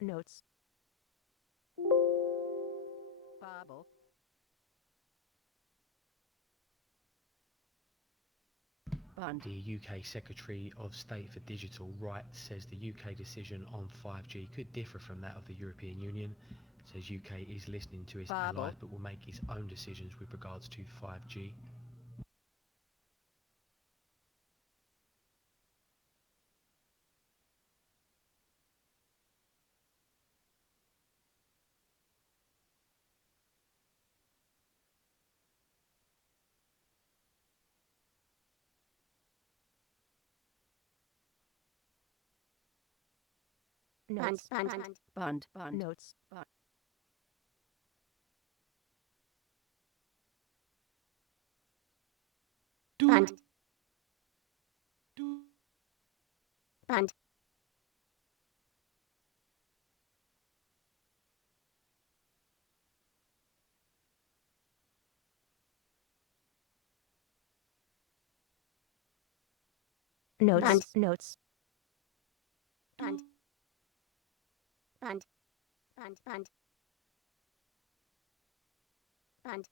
Notes. Bible. Bund. The UK Secretary of State for Digital Rights says the UK decision on 5G could differ from that of the European Union. Says UK is listening to its Bible. allies but will make its own decisions with regards to 5G. Notes. Bund. Notes. Bund. Bund. Bund. Notes. Notes. Bund. Bund. Bund. Bund. Bund.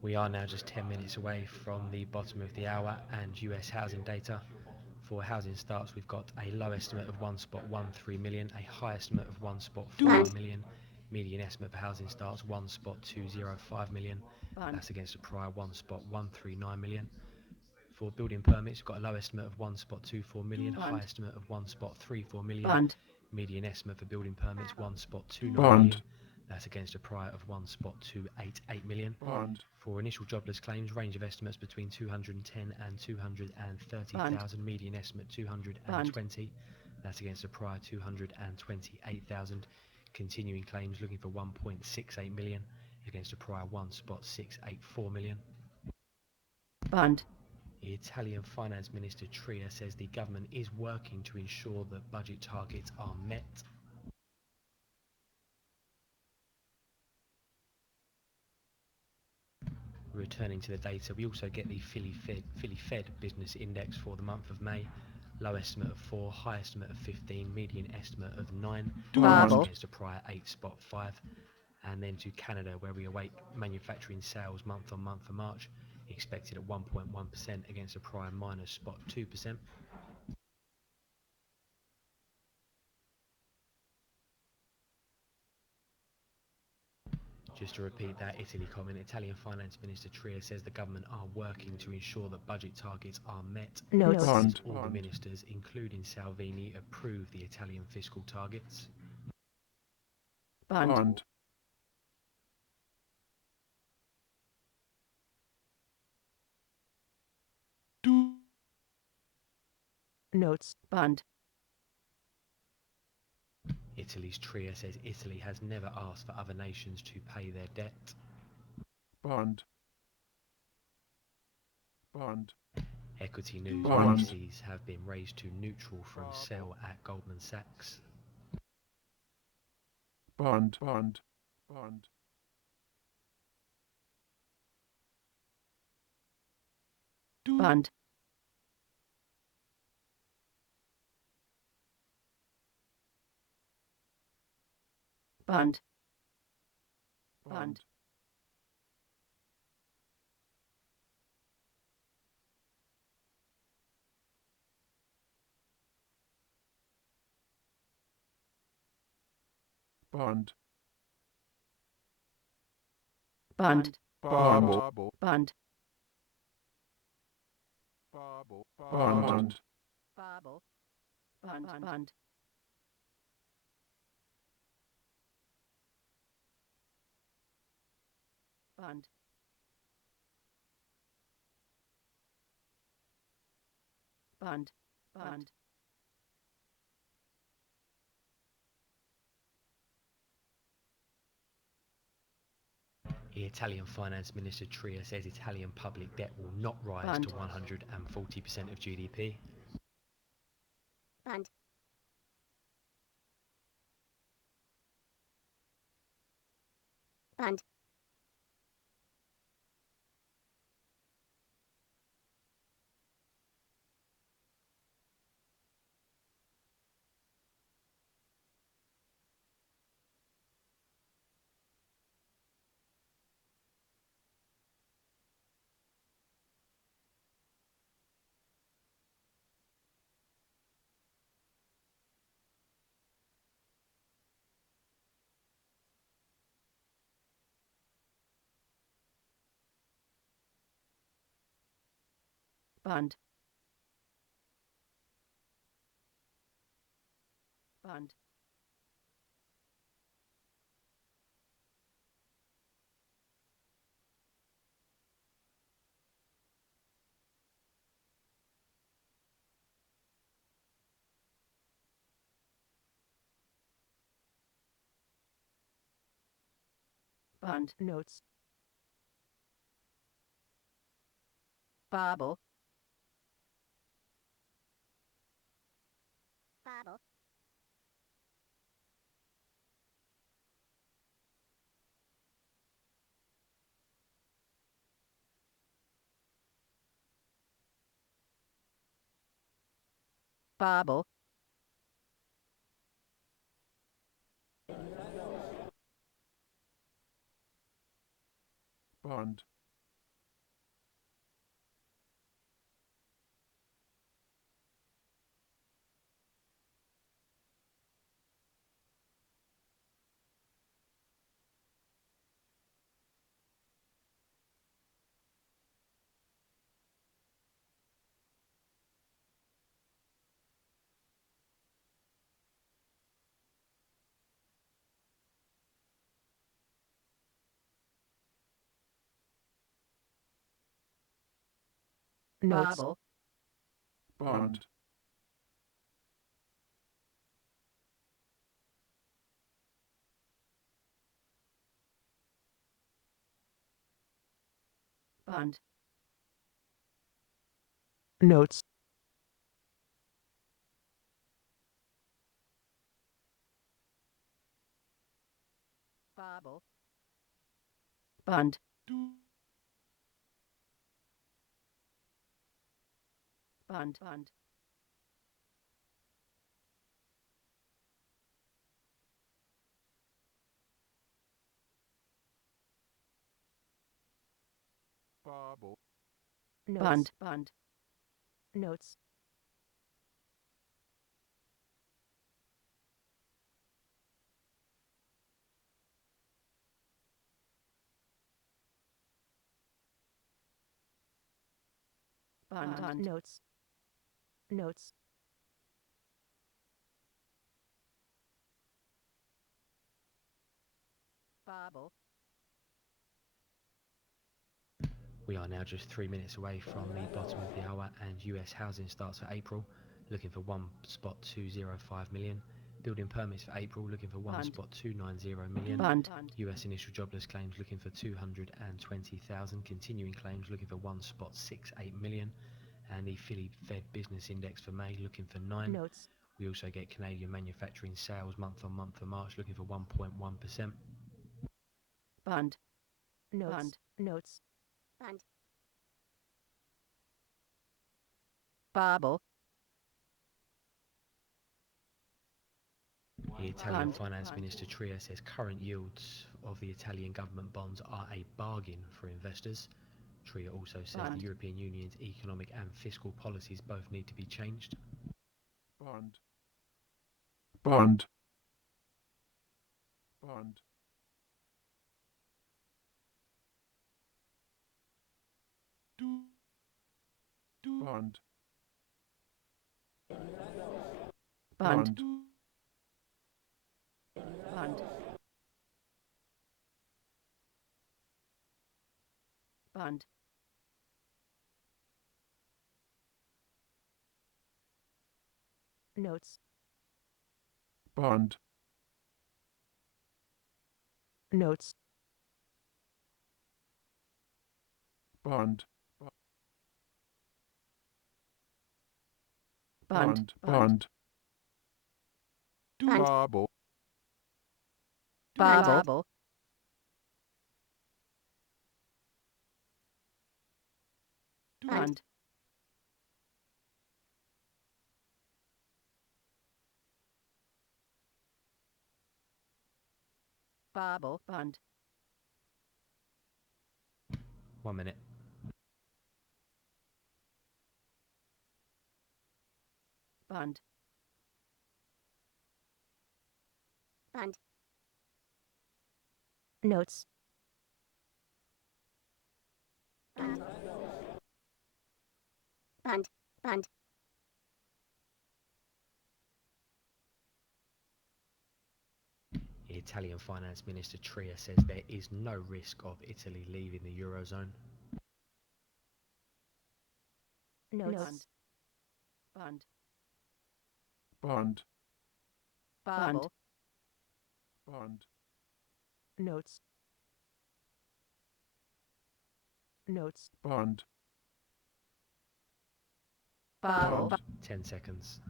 We are now just 10 minutes away from the bottom of the hour and US housing data. For housing starts, we've got a low estimate of 1.13 million, a high estimate of 1.41 million, median estimate for housing starts 1.205 million. Bund. That's against a prior 1.139 million. For building permits, we've got a low estimate of 1.24 million, high estimate of 1.34 million, Bund. median estimate for building permits 1.29 Bund. million. That's against a prior of 1.288 million. Bund. For initial jobless claims, range of estimates between 210 and 230,000, median estimate 220. That's against a prior 228,000. Continuing claims looking for 1.68 million against a prior 1.684 million. Bund. Italian Finance Minister Tria says the government is working to ensure that budget targets are met. Returning to the data, we also get the Philly Fed Business Index for the month of May. Low estimate of 4, high estimate of 15, median estimate of 9, Bible. against a prior 8.5. And then to Canada, where we await manufacturing sales month on month for March, expected at 1.1% against a prior minus 0.2%. Just to repeat that Italy comment, Italian Finance Minister Tria says the government are working to ensure that budget targets are met. Notes. Bund. All the ministers, including Salvini, approve the Italian fiscal targets. Bund. Bund. Notes. Bund. Italy's Tria says Italy has never asked for other nations to pay their debt. Bund. Bund. Equity news, Bund. indices have been raised to neutral from sell at Goldman Sachs. Bund. Bund. Bund. Bund. Bund. Bund. Bund. Bund. Bund. Bund. Bund. Bible. Bund. Bund. Bund. Bund. Bund. The Italian Finance Minister Tria says Italian public debt will not rise to 140% of GDP. Bund. Bund. Bund. Bund. Bund. Notes. Babel. Babel. Babel. Bund. Notes. Babel. Bund. Bund. Notes. Babel. Bund. Bund. Bund. Babel. Notes. Bund. Bund. Notes. Bund. Bund. Notes. Notes. Babel. We are now just 3 minutes away from the bottom of the hour, and US housing starts for April, looking for 1.205 million. Building permits for April, looking for Bund. 1.290 million. Bund. US initial jobless claims looking for 220,000. Continuing claims looking for 1.68 million. And the Philly Fed Business Index for May looking for 9. Notes. We also get Canadian manufacturing sales month on month for March looking for 1.1%. Bund. Notes. Bund. Notes. Bund. Babel. The Italian Bund. Finance Minister Tria says current yields of the Italian government bonds are a bargain for investors. Tria also says Bund. the European Union's economic and fiscal policies both need to be changed. Bund. Bund. Bund. Bund. Bund. Bund. Bund. Bund. Notes. Bund. Notes. Bund. Bund. Bund. Bund. Babel. Babel. Bund. Babel. Bund. 1 minute. Bund. Bund. Notes. Bund. Bund. Bund. Italian Finance Minister Tria says there is no risk of Italy leaving the Eurozone. Notes. Bund. Bund. Babel. Bund. Notes. Notes. Bund. Babel. Bund. 10 seconds.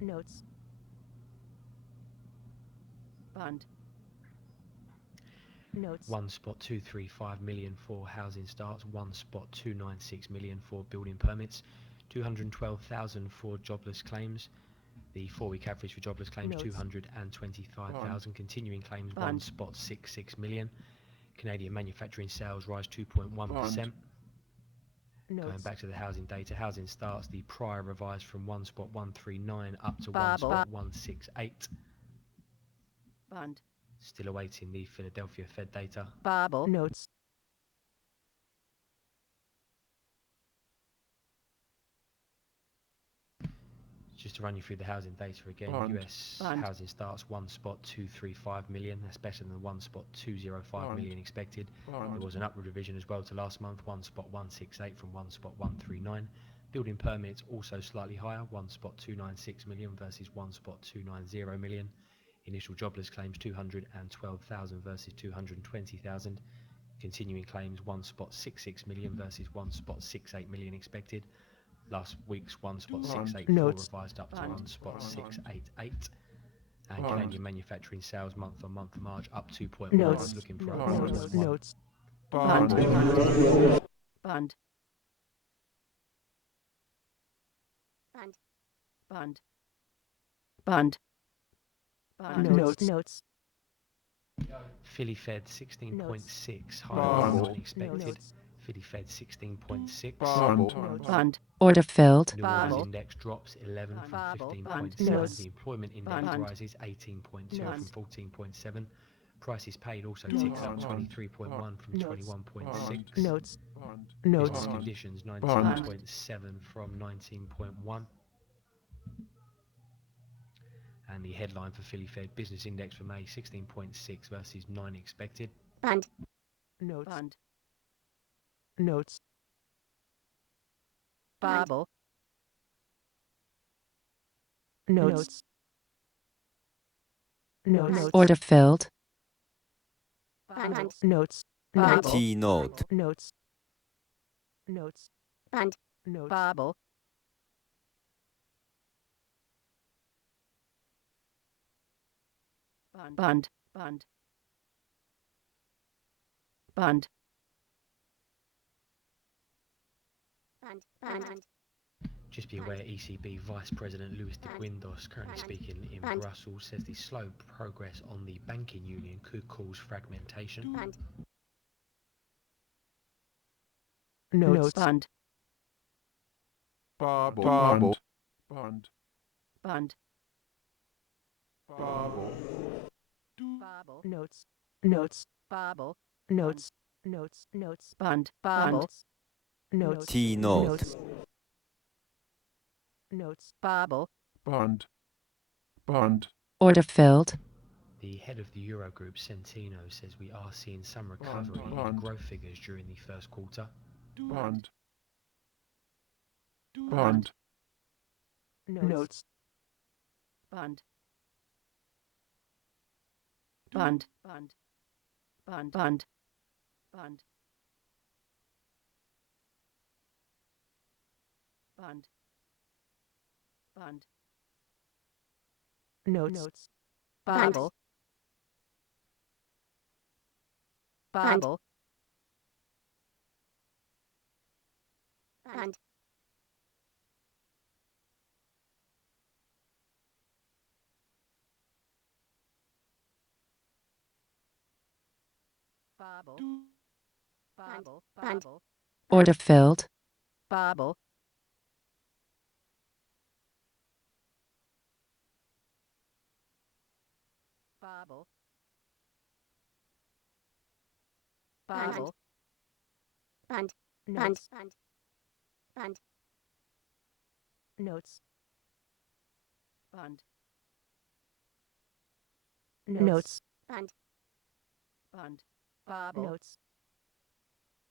Notes. Bund. Notes. 1.235 million for housing starts, 1.296 million for building permits, 212,000 for jobless claims. The 4-week average for jobless claims, Notes. 225,000. Continuing claims, Bund. 1.66 million. Canadian manufacturing sales rise 2.1%. Bund. Going Notes. back to the housing data, housing starts, the prior revised from 1.139 up to Babel. 1.168. Bund. Still awaiting the Philadelphia Fed data. Babel. Notes. Just to run you through the housing data again, Bund. US Bund. housing starts 1.235 million. That's better than 1.205 Bund. million expected. There Bund. was an upward revision as well to last month, 1.168 from 1.139. Building permits also slightly higher, 1.296 million versus 1.290 million. Initial jobless claims 212,000 versus 220,000. Continuing claims 1.66 million versus 1.68 million expected. Last week's 1.684 Notes. revised up to Bund. 1.688. And Bund. Canadian manufacturing sales month on month March up 2.1. Notes. Looking for Notes. up Bund. 1.1. Notes. Bund. Bund. Bund. Bund. Bund. Bund. Notes. Notes. Philly Fed 16.6 higher Bund. than expected. Notes. Philly Fed 16.6. Bund. Notes. Bund. Order filled. New Orleans Babel. Index drops 11 from Babel. 15.7. Notes. The Employment Index Bund. rises 18.2 Notes. from 14.7. Prices paid also Notes. ticks up Bund. 23.1 from Notes. 21.6. Notes. Bund. Notes. Business Bund. conditions Bund. 19.7 from 19.1. And the headline for Philly Fed Business Index for May 16.6 versus 9 expected. Bund. Notes. Bund. Notes. Bund. Babel. Notes. Notes. Order filled. Bund. Notes. Babel. T note. Notes. Notes. Bund. Notes. Babel. Bund. Bund. Bund. Bund. Bund. Just be aware, ECB Vice President Luis de Guindos, currently speaking in Bund. Brussels, says the slow progress on the banking union could cause fragmentation. Bund. Notes. Bund. Babel. Bund. Bund. Bund. Babel. Babel. Notes. Notes. Babel. Notes. Notes. Notes. Bund. Babel. Notes. T note. Notes. Notes. Babel. Bund. Bund. Order filled. The head of the Eurogroup, Centeno, says we are seeing some recovery in the Bund. growth figures during the first quarter. Bund. Bund. Notes. Bund. Bund. Bund. Bund. Bund. Bund. Bund. Bund. Notes. Babel. Babel. Bund. Babel. Babel. Bund. Babel. Order filled. Babel. Babel. Babel. Bund. notes, Bund. Bund. notes, bund, notes, Bund. bund, bobble, notes,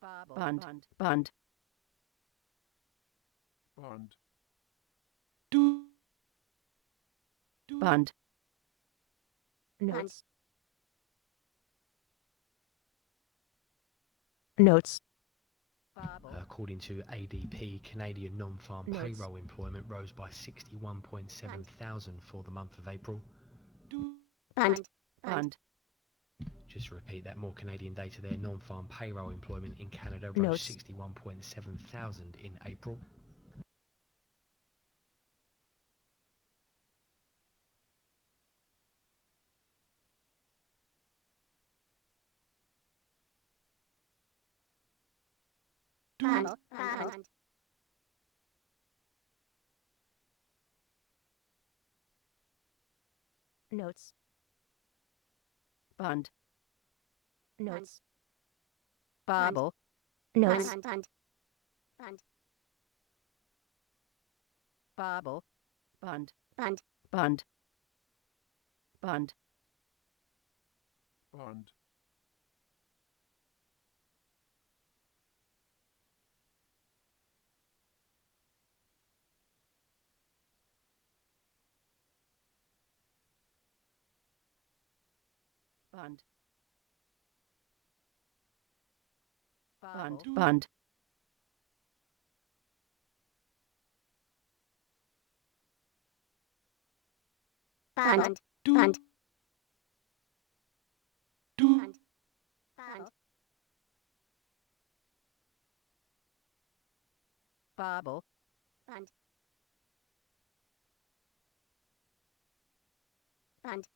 bobble, Bund. bund, Bund. bund, notes, notes, bobble, According to ADP, Canadian non-farm Notes. payroll employment rose by 61.7 thousand for the month of April. Bund. bund, Just to repeat that, more Canadian data there. Non-farm payroll employment in Canada rose Notes. 61.7 thousand in April. Bund. Bund. notes, bund, notes, bobble, notes, Bund. Bund. Bund. bobble, bund, Bund. bund, bund, Bund. bund, bund, Bobble. bund, Bund. Bund. Bund. Bund. bobble, Bund. Bund.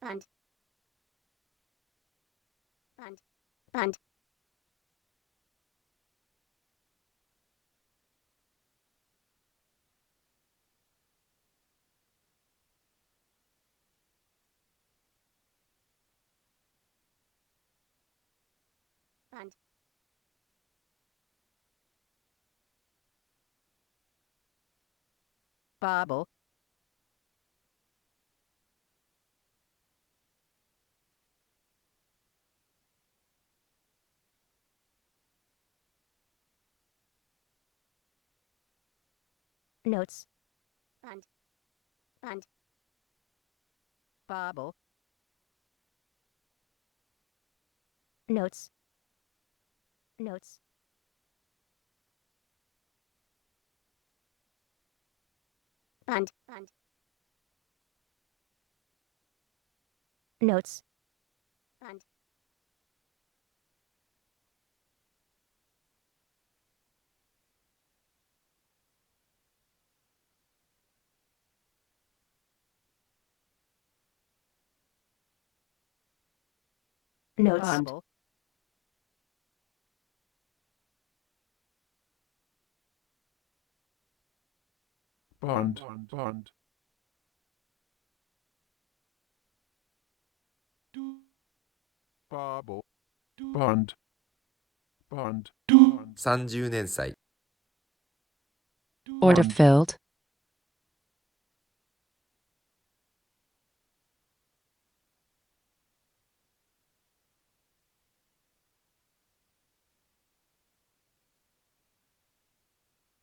Bund. Bund. Bund. Bund. bobble, notes, Bund. Bund. bobble, Notes. Notes. Bund. Bund. Notes. Bund. notes, Bund. bobble, Bund. Bund. Bobble. Bund. Bund. 30年祭 Order Bund. filled.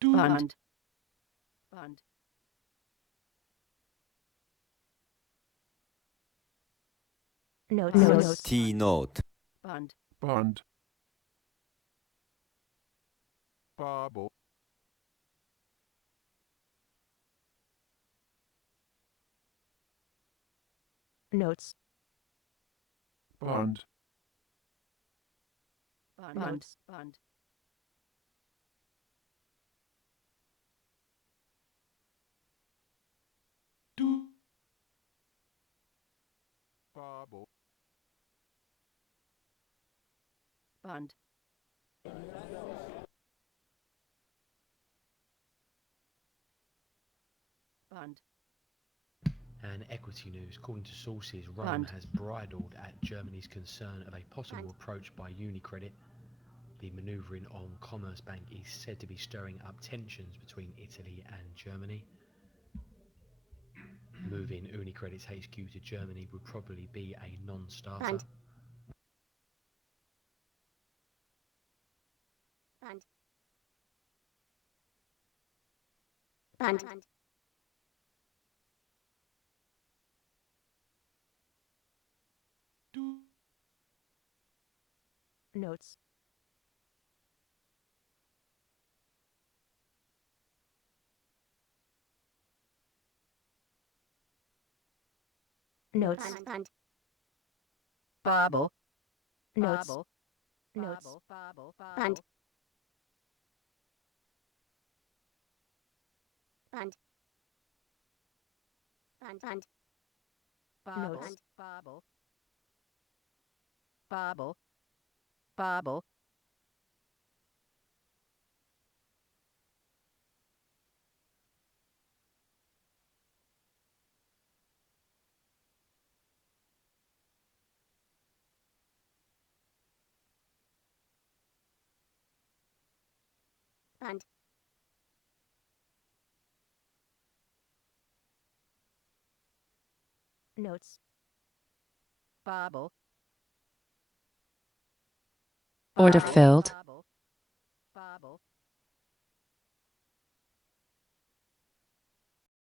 bund, bund, notes, notes, T note bund, Bund. Bobble. notes, Bund. bund, notes, bund, Bobble. bund, bund, And equity news, according to sources, Rome Bund. has bridled at Germany's concern of a possible Bund. approach by UniCredit The manoeuvring on Commerzbank is said to be stirring up tensions between Italy and Germany. Moving UniCredit's HQ to Germany would probably be a non-starter. Bund. Bund. Bund. Notes. Notes. Bund. Bobble. Notes. Bobble. Notes. Bobble. Bund. Bund. Bund. Bund. Bobble. Notes. Bobble. Bobble. Bobble. Bund. Notes. Bobble. Order Bobble. filled.